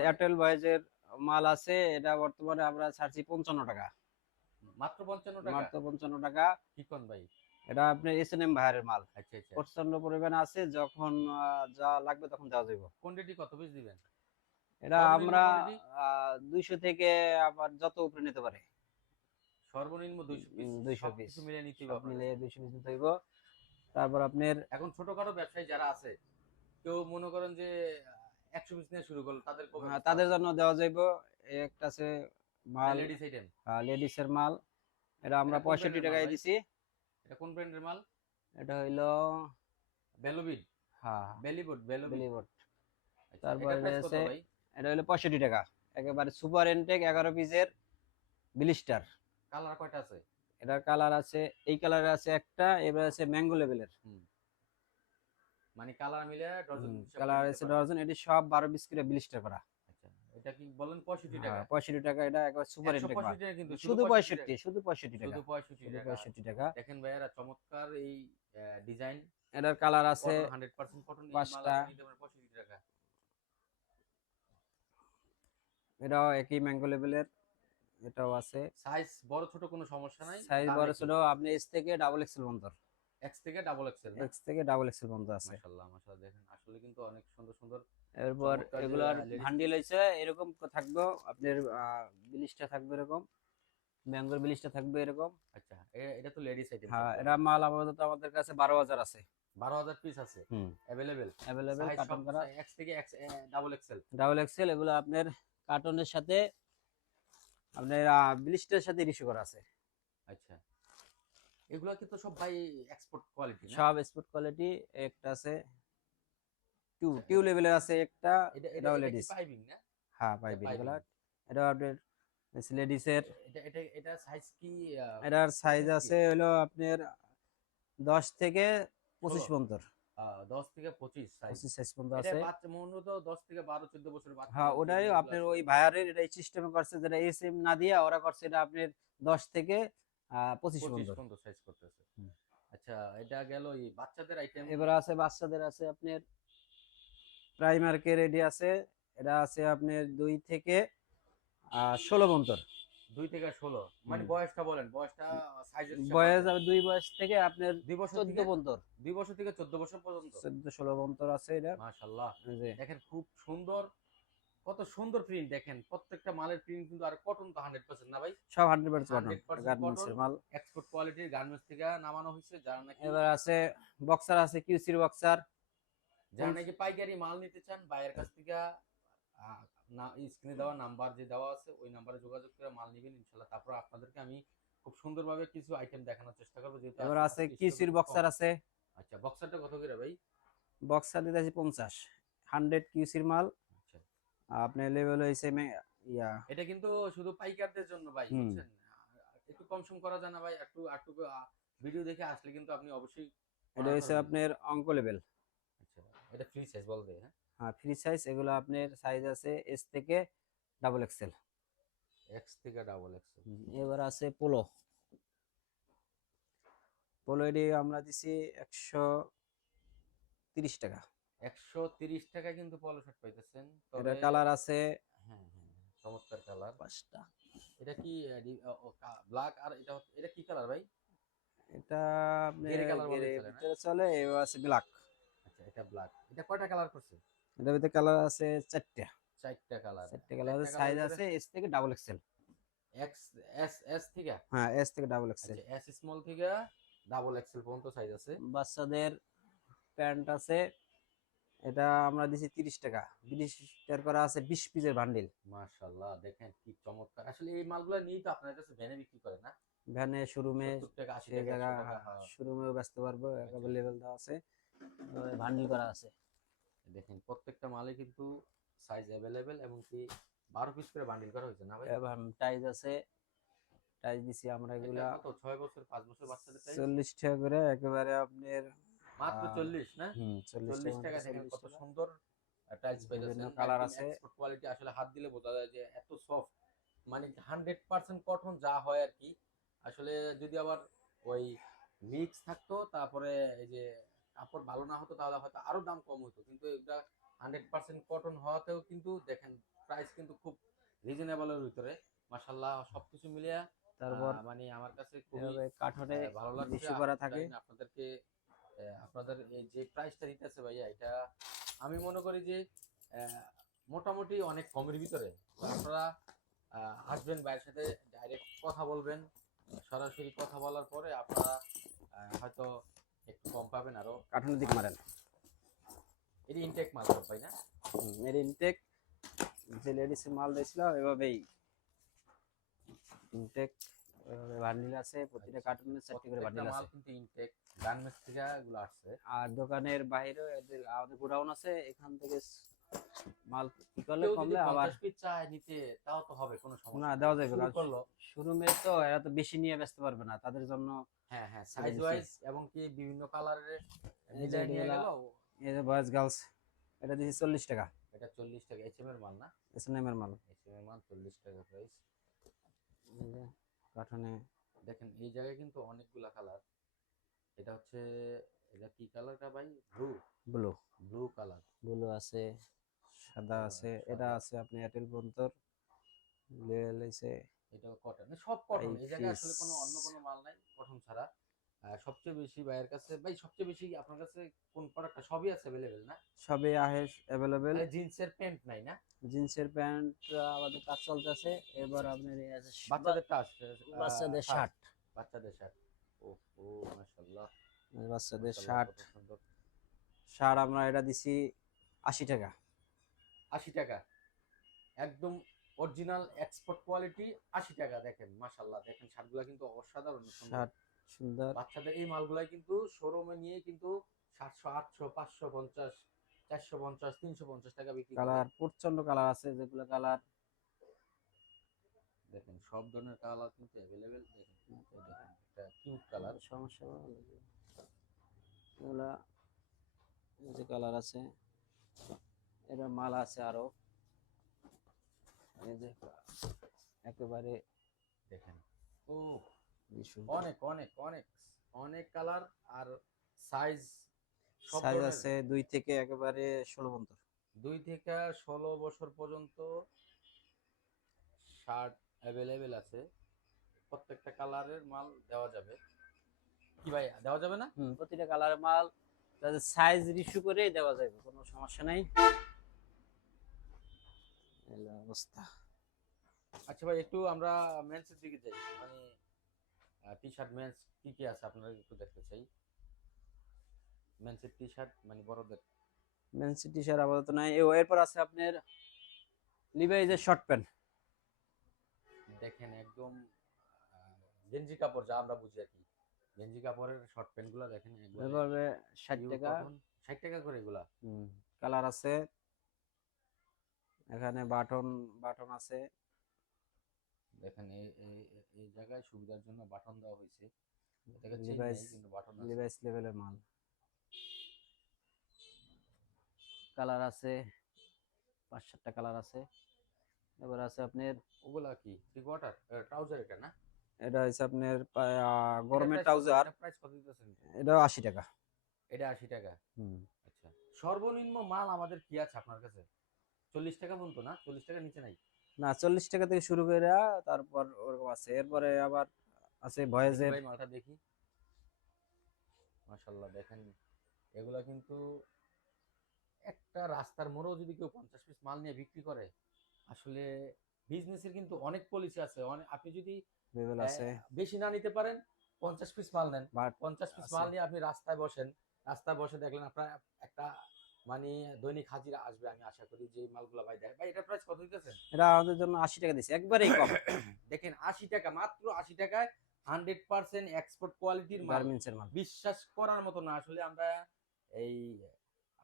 Airtel ভয়েসের মাল আছে এটা বর্তমানে আমরা ছাড়ছি পঞ্চান্ন টাকা। মাত্র পঞ্চান্ন টাকা? মাত্র পঞ্চান্ন টাকা। কি কোন ভাই? এটা আপনার এস এন এম ভাইয়ের মাল। আচ্ছা আচ্ছা। প্রচণ্ড পরিমাণে আছে যখন যা লাগবে তখন দেওয়া যাবে কোয়ান্টিটি কত পিস দিবেন? এটা আমরা দুইশো থেকে আবার যত উপরে নিতে পারে। সর্বনিম্ন 200 পিস উম, 200 সব piece। কিছু মিলে নিতে হবে মিলে দুইশো পিস নিতে হইব। তারপর আপনার এখন ছোটখাটো ব্যবসায়ী যারা আছে কেউ মনে করেন যে একশো পিস নিয়ে শুরু করল তাদের কবে তাদের জন্য দেওয়া যাইব একটা আছে মাল লেডিস আইটেম লেডিস এর মাল এটা আমরা এটা কোন পঁয়ষট্টি brand এর টাকায় দিছি। এটা কোন ব্র্যান্ডের মাল? এটা হইল বেলোবিড হ্যাঁ বেলোবিড আচ্ছা, তারপরে আছে- এটা হলো টাকা একেবারে সুপার এনটেক এগারো পিসের ব্লিস্টার। কালার কয়টা আছে? এটার কালার আছে এই কালারে আছে একটা এবার আছে ম্যাঙ্গো লেভেলের মানে কালার মিলে ডজন কালার আছে ডজন এটি সব বারো পিস করে ব্লিস্টার করা। আচ্ছা এটা কি বলেন 65 টাকা? হ্যাঁ, পঁয়ষট্টি টাকা এটা একবার সুপার এনটেক 165 টাকা কিন্তু শুধু পঁয়ষট্টি শুধু পঁয়ষট্টি টাকা। শুধু 65 টাকা। দেখেন ভাইয়ারা চমৎকার এই ডিজাইন। এটার কালার আছে 100% কটন পাঁচটা। 65 টাকা। এটাও একই ম্যাঙ্গো লেভেলের এটাও আছে। সাইজ বড় ছোট কোনো সমস্যা নাই। সাইজ বড় ছোট আপনি এস থেকে ডাবল এক্সেল পর্যন্ত। এক্স থেকে ডাবল এক্সেল এক্স থেকে ডাবল এক্সেল পর্যন্ত আছে মাশাআল্লাহ মাশাআল্লাহ দেখেন আসলে কিন্তু অনেক সুন্দর সুন্দর এরপর চমৎকার যে এগুলার ladies- ভান্ডিল হয়েছে এরকম থাকবে আপনার বিলিশটা থাকবে এরকম ম্যাঙ্গোর বিলিশটা থাকবে এরকম আচ্ছা এ- এটা তো লেডিস আইটেম হ্যাঁ এটা মাল আপাতত আমাদের কাছে বারো হাজার আছে 12000 পিস আছে হুম अवेलेबल অ্যাভেলেবেল সাইজ কার্টন সব করা এক্স থেকে X double XL double XL এগুলো আপনার কার্টনের সাথে আপনার বিলিশটার সাথে রিসু করা আছে আচ্ছা এগুলা কিন্তু সব ভাই এক্সপোর্ট কোয়ালিটি সব স্পোর্ট কোয়ালিটি একটা আছে টু টিউ লেভেলের আছে একটা এটা লেডিস পাইপিং না? হ্যাঁ পাইপিং। এগুলা। এটা আপনার লেডিসের এটা এটা এটা সাইজ কি এটার সাইজ আছে হলো আপনার দশ থেকে পঁচিশ ষোলো। পর্যন্ত। 10 থেকে 25 সাইজ পঁচিশ সাইজ পর্যন্ত এটা আছে। বাচ্চা মূলত 10 থেকে 12 14 বছরের বাচ্চা। হ্যাঁ ওটাই আপনার ওই ভাইয়ারের এটা সিস্টেমে করছে যেটা এস এম না দিয়ে ওরা করছে এটা আপনার দশ থেকে আহ, পঁচিশ 25 পর্যন্ত পর্যন্ত সাইজ করতেছে। আচ্ছা এটা গেল বাচ্চাদের আইটেম এবার আছে বাচ্চাদের আছে আপনার প্রাইমার্কে রেডি আছে। এটা আছে আপনার দুই থেকে ষোলো দুই থেকে 16 মানে বয়সটা বলেন বয়সটা বয়স দুই বয়স থেকে আপনার দুই বছর চোদ্দ দুই বছর থেকে 14 বছর পর্যন্ত। চোদ্দ ষোলো আছে এটা। দেখেন খুব সুন্দর কত সুন্দর প্রিন্ট দেখেন। প্রত্যেকটা মালের প্রিন্ট কিন্তু আর কটন তো 100% না ভাই? সব হান্ড্রেড পার্সেন্ট 100% গার্মেন্টস এর মাল। এক্সপোর্ট কোয়ালিটির গার্মেন্টস থেকে নামানো হয়েছে যারা নাকি এবার আছে বক্সার আছে কিউসির বক্সার যারা নাকি পাইকারি মাল নিতে চান বাইরের কাছ থেকে না স্ক্রিনে দেওয়া নাম্বার যে দেওয়া আছে ওই নাম্বারে যোগাযোগ করে মাল নেবেন ইনশাল্লাহ। তারপর আপনাদেরকে আমি খুব সুন্দরভাবে কিছু আইটেম দেখানোর চেষ্টা করব যেহেতু এবার আছে কিউসির বক্সার আছে। আচ্ছা বক্সারটা কত করে ভাই? বক্সার দিতে আছে পঞ্চাশ। হান্ড্রেড কিউসির মাল। আপনার লেভেল হয়েছে মে- ইয়া। এটা কিন্তু শুধু পাইকারদের জন্য ভাই বুঝছেন? একটু কম সম করা যায় না ভাই একটু একটু ভিডিও দেখে আসলে কিন্তু আপনি অবশ্যই এটা পারবেন। আপনার অঙ্ক লেভেল আচ্ছা এটা ফ্রি সাইজ বলতে হ্যাঁ? হ্যাঁ ফ্রি সাইজ এগুলো আপনার সাইজ আছে এস থেকে ডাবল এক্সেল এক্স থেকে ডাবল এক্সেল এবার আছে পোলো পোলো এটি আমরা দিছি একশো তিরিশ টাকা। একশো তিরিশ টাকা কিন্তু পলো শার্ট পাইতেছেন। এটা কালার আছে হ্যাঁ হ্যাঁ চমৎকার কালার পাঁচটা। এটা কি ব্ল্যাক আর এটা এটা কি কালার ভাই? এটা গেরে না? ভিতরে চলে এবার আছে ব্ল্যাক আচ্ছা এটা ব্ল্যাক এটা কয়টা কালার করছে? এটার ভিতরে কালার আছে চারটা। চারটা কালার চারটা কালার আছে সাইজ আছে এস থেকে double XL X S S থেকে? হ্যাঁ এস থেকে ডাবল এক্সেল এস স্মল থেকে ডাবল এক্সেল পর্যন্ত সাইজ আছে। বাচ্চাদের প্যান্ট আছে এটা আমরা দিছি তিরিশ টাকা। বিশ টাকার করা আছে বিশ পিসের বান্ডিল মাশাআল্লাহ দেখেন কি চমৎকার। আসলে এই মালগুলো নিয়েই তো আপনার কাছে ভ্যানে বিক্রি করে না? ভ্যানে শোরুমে 70 টাকা 80 টাকা জায়গা 100 টাকা হ্যাঁ। শোরুমেও ব্যস্ত পারব অ্যাভেলেবেল দেওয়া আছে। বান্ডিল করা আছে। দেখেন প্রত্যেকটা মালে কিন্তু সাইজ অ্যাভেলেবেল এবং কি বারো পিস করে বান্ডিল করা হয়েছে না ভাই? এবং টাইজ আছে। টাইজ দিছি আমরা এগুলা কত? ছয় বছর পাঁচ বছর বাচ্চাদের টাইম চল্লিশ টাকা করে একেবারে আপনার মাত্র আহ, চল্লিশ না? হুম চল্লিশ চল্লিশ টাকা টাকা দেখেন কত সুন্দর টাইলস পাইতেছেন colour আছে। কোয়ালিটি আসলে হাত দিলে বোঝা যায় যে এত সফট মানে হান্ড্রেড পার্সেন্ট কটন যা হয় আর কি। আসলে যদি আবার ওই মিক্স থাকতো তারপরে এই যে কাপড় ভালো না হতো তাহলে হয়তো আরও দাম কম হতো। কিন্তু এটা হান্ড্রেড পার্সেন্ট কটন হওয়াতেও কিন্তু দেখেন প্রাইস রিজনেবলের ভিতরে। মাশাআল্লাহ সবকিছু মিলিয়ে তারপর মানে আমার কাছে খুবই কাঠনে ভালো লাগছে। করা থাকে। আপনাদেরকে আপনাদের এই যে প্রাইসটা দিতেছে ভাইয়া এটা আমি মনে করি যে মোটামুটি অনেক কমের ভিতরে। আপনারা আসবেন ভাইয়ের সাথে ডাইরেক্ট কথা বলবেন। সরাসরি কথা বলার পরে আপনারা হয়তো একটু কম পাবেন আরও। কাঠনের দিক মারেন। এটি ইনটেক মাল সব ভাই না? এর ইনটেক যে লেডিসের মাল দিয়েছিল এভাবেই। ইনটেক এভাবে বান্ডিল আছে প্রতিটা কার্টুনে চারটি করে বান্ডিল আছে। কিন্তু ইনটেক গার্মেন্টস থেকে এগুলো আসছে। আর দোকানের বাইরেও এদের আমাদের গোডাউন আছে এখান থেকে মাল কি করলে কমলে আবার চায় নিতে তাও তো হবে কোনো সমস্যা না। দেওয়া যাবে করল। শোরুমে তো এরা তো বেশি নিয়ে ব্যস্ত পারবে না তাদের জন্য হ্যাঁ হ্যাঁ সাইজ দিছি। ওয়াইজ এবং কি বিভিন্ন কালারের ডিজাইন নিয়ে গেল? এই যে বয়েজ গার্লস এটা দিয়েছি চল্লিশ টাকা। এটা চল্লিশ টাকা এইচএম এর মাল না? এস এম এর মাল। এইচএম এর মাল চল্লিশ টাকা প্রাইস কাঠনে দেখেন এই জায়গায় কিন্তু অনেকগুলা কালার এটা হচ্ছে এটা কি কালারটা ভাই? Blue blue blue colour blue আছে সাদা আছে এটা আছে আপনি এয়ারটেল বন্তর লেল আছে এটা কটন সব কটন এই জায়গায় আসলে কোনো অন্য কোনো মাল নাই কটন ছাড়া। সবচেয়ে বেশি ভাইয়ের কাছে ভাই সবচেয়ে বেশি আপনার কাছে কোন প্রোডাক্টটা সবই আছে অ্যাভেলেবেল না? সবই আহে অ্যাভেলেবেল জিন্সের প্যান্ট নাই না? জিন্সের প্যান্ট আমাদের কাজ চলতেছে। এবার আপনার আছে বাচ্চাদেরটা আসছে বাচ্চাদের শার্ট। বাচ্চাদের শার্ট। ও ও মাশাআল্লাহ বাচ্চাদের শার্ট। শার্ট আমরা এটা দিছি আশি টাকা। আশি টাকা। একদম অরিজিনাল এক্সপোর্ট কোয়ালিটি আশি টাকা দেখেন মাশাল্লাহ দেখেন শার্টগুলা কিন্তু অসাধারণ। শার্ট সুন্দর। বাচ্চাদের এই মালগুলাই কিন্তু শোরুমে নিয়ে কিন্তু সাতশো আটশো পাঁচশো পঞ্চাশ চারশো পঞ্চাশ তিনশো পঞ্চাশ টাকা বিক্রি করে। কালার প্রচণ্ড কালার আছে যেগুলো কালার। দেখেন সব ধরনের কালার কিন্তু অ্যাভেলেবেল দেখেন দেখেন একটা কিউট কালার। সমস্যা এগুলা যে কালার আছে এটা মাল আছে আরও। এই যে একেবারে দেখেন ও। অনেক অনেক অনেক অনেক কালার আর সাইজ সাইজ আছে দুই থেকে একেবারে ষোলো পর্যন্ত। দুই থেকে ষোলো বছর পর্যন্ত শার্ট অ্যাভেলেবেল আছে। প্রত্যেকটা কালারের মাল দেওয়া যাবে। কি ভাই দেওয়া যাবে না? প্রতিটা কালারের মাল তাদের সাইজ রিস্যু করে দেওয়া যাবে কোনো সমস্যা নাই। এই অবস্থা। আচ্ছা ভাই একটু আমরা মেন্সের দিকে যাই। মানে টি শার্ট মেন্স কি কি আছে? আপনারা একটু দেখতে চাই। মেন্সের টি শার্ট মানে বড়দের? মেন সিটি শার্ট আপাতত নাই। এরপর আছে আপনার লিভাইজের শর্ট প্যান্ট দেখেন একদম গেঞ্জি কাপড় যা আমরা বুঝি আর কি। গেঞ্জি কাপড়ের শর্ট প্যান্টগুলা দেখেন এভাবে ষাট টাকা। ষাট টাকা করে এগুলা? কালার আছে। এখানে বাটন বাটন আছে। দেখেন এই জায়গায় সুবিধার জন্য বাটন দেওয়া হয়েছে। কিন্তু বাটন লিভাইস লেভেলের মাল। কালার আছে পাঁচ সাতটা কালার আছে। এবার আছে আপনার ওগুলা কি? থ্রি কোয়ার্টার ট্রাউজার এটা না? এটা হচ্ছে আপনার আহ, গরমের ট্রাউজার প্রাইস কত দিতেছেন? এটা আশি টাকা। এটা আশি টাকা? হুম। আচ্ছা। সর্বনিম্ন মাল আমাদের কি আছে আপনার কাছে? চল্লিশ টাকা পর্যন্ত না? চল্লিশ টাকা নিচে নাই? না চল্লিশ টাকা থেকে শুরু করে তারপর ওরকম আছে। এরপরে আবার আছে ভয়েজের মালটা দেখি। মাশাল্লাহ দেখেন। এগুলা কিন্তু একটা রাস্তার মোড়েও যদি কেউ পঞ্চাশ পিস মাল নিয়ে বিক্রি করে আসলে বিজনেসের কিন্তু অনেক পলিসি আছে। অনেক আপনি যদি বেশি না নিতে পারেন পঞ্চাশ পিস মাল নেন। পঞ্চাশ পিস মাল নিয়ে আপনি রাস্তায় বসেন রাস্তায় বসে দেখলেন আপনার একটা মানে দৈনিক হাজিরা আসবে আমি আশা করি যে মালগুলো ভাই দেয়। ভাই এটা প্রাইস কত দিতেছেন? এটা আমাদের জন্য আশি টাকা দিচ্ছে একবারেই কম। দেখেন আশি টাকা মাত্র আশি টাকায় হান্ড্রেড পার্সেন্ট এক্সপোর্ট কোয়ালিটির মাল। গার্মেন্টসের মাল। বিশ্বাস করার মতো না আসলে আমরা এই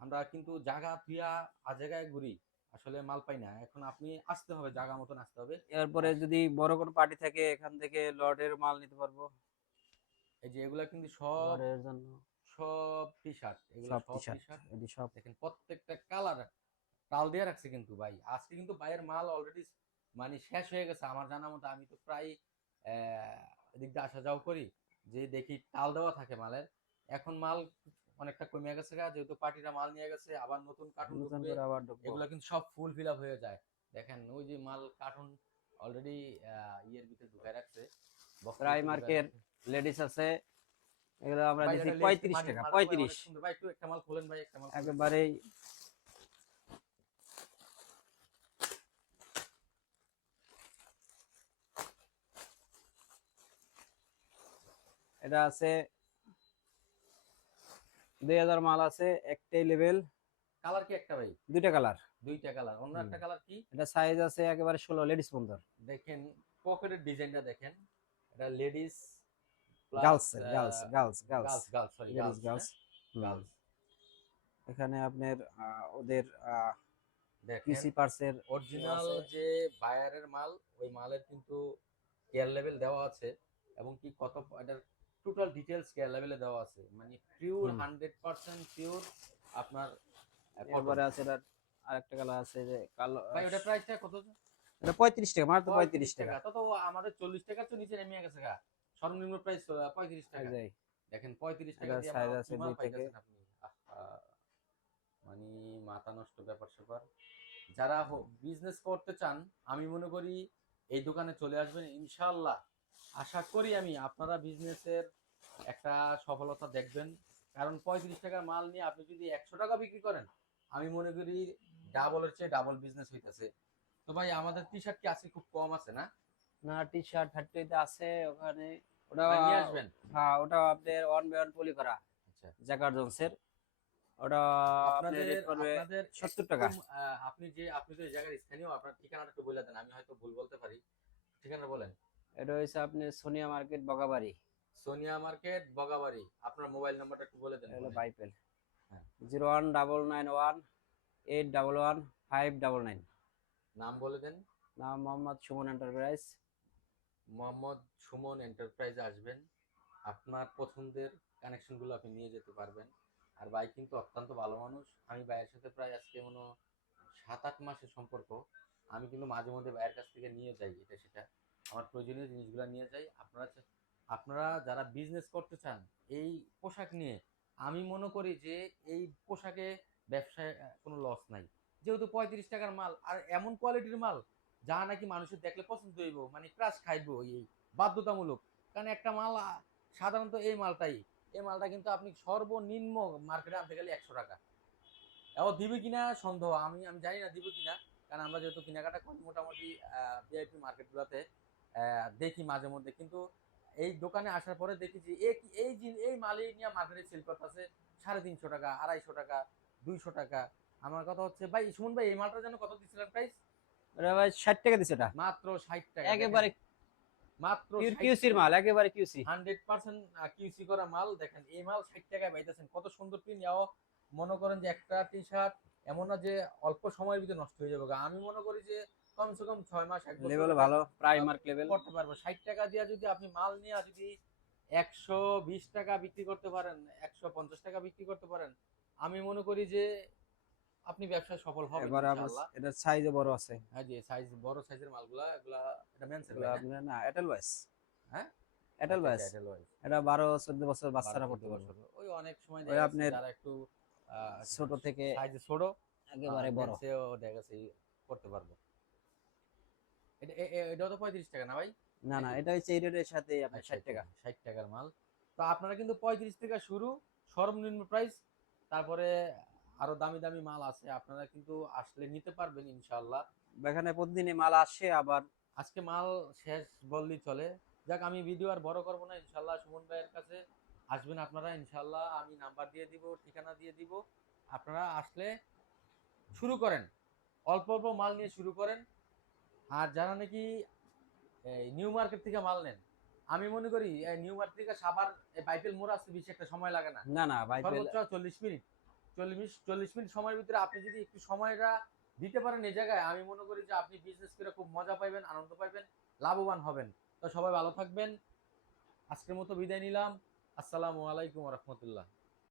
আমরা কিন্তু জায়গা থুয়া আর জায়গায় ঘুরি আসলে মাল পাই না। এখন আপনি আসতে হবে জায়গা মতন আসতে হবে। এরপরে যদি বড় কোনো পার্টি থাকে এখান থেকে লর্ডের মাল নিতে পারব। এই যে এগুলা কিন্তু সব জন্য। সব টি শার্ট এগুলো সব টি শার্ট এটি সব দেখেন প্রত্যেকটা কালার টাল দিয়ে রাখছে কিন্তু ভাই। আজকে কিন্তু ভাইয়ের মাল অলরেডি মানে শেষ হয়ে গেছে। আমার জানা মতো আমি তো প্রায় এদিক দিয়ে আসা যাওয়া করি। যে দেখি টাল দেওয়া থাকে মালের। এখন মাল অনেকটা কমে গেছে যেহেতু পার্টিরা মাল নিয়ে গেছে আবার নতুন কার্টুন এগুলো কিন্তু সব ফুল ফিল আপ হয়ে যায়। দেখেন ওই যে মাল কার্টুন অলরেডি ইয়ের ভিতরে ঢুকায় রাখছে। প্রাইমার্কের। লেডিস আছে। এগুলো আমরা এটা পঁয়ত্রিশ মানে টাকা মালটা ভাই পঁয়ত্রিশ সুন্দর। একটু একটা মাল খোলেন ভাই একটা মাল খোলেন। এটা আছে দুই হাজার মাল আছে একটাই লেভেল কালার কি একটা ভাই? দুইটা কালার দুইটা কালার অন্য একটা কালার কি? এটা সাইজ আছে একেবারে ষোলো লেডিস পর্যন্ত। দেখেন পকেটের ডিজাইনটা দেখেন। এটা ladies girls girls girls girls girls girls এখানে আপনার ওদের পিসি পার্সের অরিজিনাল যে বায়ারের মাল ওই মালের কিন্তু কেয়ার লেভেল দেওয়া আছে এবং কি কত এটার টোটাল ডিটেলস কেয়ার লেভেলে দেওয়া আছে। মানে পিওর। হান্ড্রেড পার্সেন্ট পিওর আপনার এরপরে আছে এটা আরেকটা কালার আছে যে কালো ভাই ওটা প্রাইসটা কত? এটা পঁয়ত্রিশ টাকা মাত্র পঁয়ত্রিশ টাকা। তো তো আমাদের চল্লিশ টাকার তো নিচে নেমে গেছে গা। সর্বনিম্ন প্রাইস পঁয়ত্রিশ টাকা। যে, দেখেন পঁয়ত্রিশ টাকা size আছে দুই থেকে। আপনি। মানে মাথা নষ্ট ব্যাপার স্যাপার। যারা বিজনেস করতে চান আমি মনে করি এই দোকানে চলে আসবেন ইনশাল্লাহ আশা করি আমি আপনারা বিজনেসের একটা সফলতা দেখবেন। কারণ পঁয়ত্রিশ টাকার মাল নিয়ে আপনি যদি একশো টাকা বিক্রি করেন আমি মনে করি ডাবলের চেয়ে ডাবল বিজনেস হইতেছে। তো ভাই আমাদের টি শার্ট কি আজকে খুব কম আছে না? না টি শার্ট ফ্যাক্টরিতে আছে ওখানে ওটা নিয়ে আসবেন? হ্যাঁ ওটা আপনার ওয়ান বাই ওয়ান পলি করা। আচ্ছা। জ্যাকার জনসের ওটা আপনাদের আপনাদের সত্তর টাকা। আপনি যে আপনি তো জায়গার স্থানীয় আপনার ঠিকানাটা একটু বলে দেন আমি হয়তো ভুল বলতে পারি। ঠিকানা বলেন। এটা হচ্ছে আপনার সোনিয়া মার্কেট বগাবাড়ি। সোনিয়া মার্কেট বগাবাড়ি। আপনার মোবাইল নাম্বারটা একটু বলে দেন হলো বাইপেল হ্যাঁ। Zero one double nine one eight double one five double nine. নাম বলে দেন। নাম মোহাম্মদ সুমন এন্টারপ্রাইজ মোহাম্মদ সুমন এন্টারপ্রাইজে আসবেন। আপনার পছন্দের কানেকশনগুলো আপনি নিয়ে যেতে পারবেন। আর ভাই কিন্তু অত্যন্ত ভালো মানুষ। আমি ভাইয়ের সাথে প্রায় আজকে হয় সাত আট মাসের সম্পর্ক। আমি কিন্তু মাঝে মধ্যে ভাইয়ের কাছ থেকে নিয়ে যাই, এটা সেটা। আমার প্রয়োজনীয় জিনিসগুলো নিয়ে যাই। আপনারা আপনারা যারা বিজনেস করতে চান, এই পোশাক নিয়ে, আমি মনে করি যে এই পোশাকে ব্যবসায় কোনো লস নাই। যেহেতু পঁয়ত্রিশ টাকার মাল, আর এমন কোয়ালিটির মাল যা নাকি মানুষের দেখলে পছন্দ হইব মানে ক্রাশ খাইবো, এই বাধ্যতামূলক। কারণ একটা মাল সাধারণত এই মালটাই। এই মালটা কিন্তু আপনি সর্বনিম্ন মার্কেটে আনতে গেলে একশো টাকা। এবার দিবে কিনা সন্দেহ, আমি আমি জানি না দিবে কিনা। কারণ আমরা যেহেতু কেনাকাটা করি মোটামুটি ভিআইপি মার্কেটগুলোতে দেখি মাঝে মধ্যে। কিন্তু এই দোকানে আসার পরে দেখেছি এই এই এই মালই নিয়ে মার্কেটে সেল করতেছে সাড়ে তিনশো টাকা, আড়াইশো টাকা, দুইশো টাকা। আমার কথা হচ্ছে, ভাই শুনুন ভাই, এই মালটার জন্য কত দিচ্ছিলেন প্রাইস এটা ভাই ষাট টাকা দিচ্ছে এটা মাত্র ষাট টাকা একেবারে মাত্র কিউসির মাল একেবারে কিউসি হান্ড্রেড পার্সেন্ট কিউসি করা মাল দেখেন এই মাল ষাট টাকায় পাইতেছেন। কত সুন্দর প্রিন্ট মনে করেন যে একটা টি শার্ট এমন না যে অল্প সময়ের ভিতরে নষ্ট হয়ে যাবে আমি মনে করি যে কমসে কম ছয় মাস এক লেভেল ভালো প্রাইমার্ক লেভেল করতে পারব। ষাট টাকা দিয়ে যদি আপনি মাল নিয়ে যদি একশো বিশ টাকা বিক্রি করতে পারেন একশো পঞ্চাশ টাকা বিক্রি করতে পারেন আমি মনে করি যে আপনি ব্যবসায় সফল হবেন ইনশাআল্লাহ। এটা সাইজে বড় আছে। হ্যাঁ জি সাইজ বড় সাইজের মালগুলা এগুলা এটা মেন্সের এগুলো আপনার না এটেল বয়স হ্যাঁ? এটেল বয়স এটা বারো চোদ্দ বছর বাচ্চারা পড়তে পারবে। ওই অনেক সময় দেখা যাচ্ছে যারা একটু ছোট থেকে সাইজে ছোট একেবারে বড়। সেও দেখা গেছে করতে পারবে। এটা এ- এ- তো পঁয়ত্রিশ টাকা না ভাই? না না এটা হচ্ছে এই রেটের সাথে আপনার ষাট টাকা। ষাট টাকার মাল। তো আপনারা কিন্তু পঁয়ত্রিশ টাকা শুরু সর্বনিম্ন প্রাইস তারপরে আরও দামি দামি মাল আছে আপনারা কিন্তু আসলে নিতে পারবেন ইনশাল্লাহ এখানে প্রতিদিনই মাল আসে আবার। আজকে মাল শেষ বললেই চলে। যাক আমি ভিডিও আর বড় করব না ইনশাল্লাহ সুমন ভাইয়ের কাছে আসবেন আপনারা ইনশাল্লাহ আমি নাম্বার দিয়ে দিব ঠিকানা দিয়ে দিব। আপনারা আসলে শুরু করেন। অল্প অল্প মাল নিয়ে শুরু করেন। আর যারা নাকি নিউ মার্কেট থেকে মাল নেন আমি মনে করি নিউ মার্কেট থেকে সাবার বাইপেল মোড় আসতে বেশি একটা সময় লাগে না। না না সর্বোচ্চ চল্লিশ মিনিট। চল্লিশ চল্লিশ মিনিট সময়ের ভিতরে আপনি যদি একটু সময়টা দিতে পারেন এই জায়গায়, আমি মনে করি যে আপনি বিজনেস করে খুব মজা পাইবেন, আনন্দ পাইবেন, লাভবান হবেন। তো সবাই ভালো থাকবেন। আজকের মতো বিদায় নিলাম। আসসালামু আলাইকুম রহমতুল্লাহ।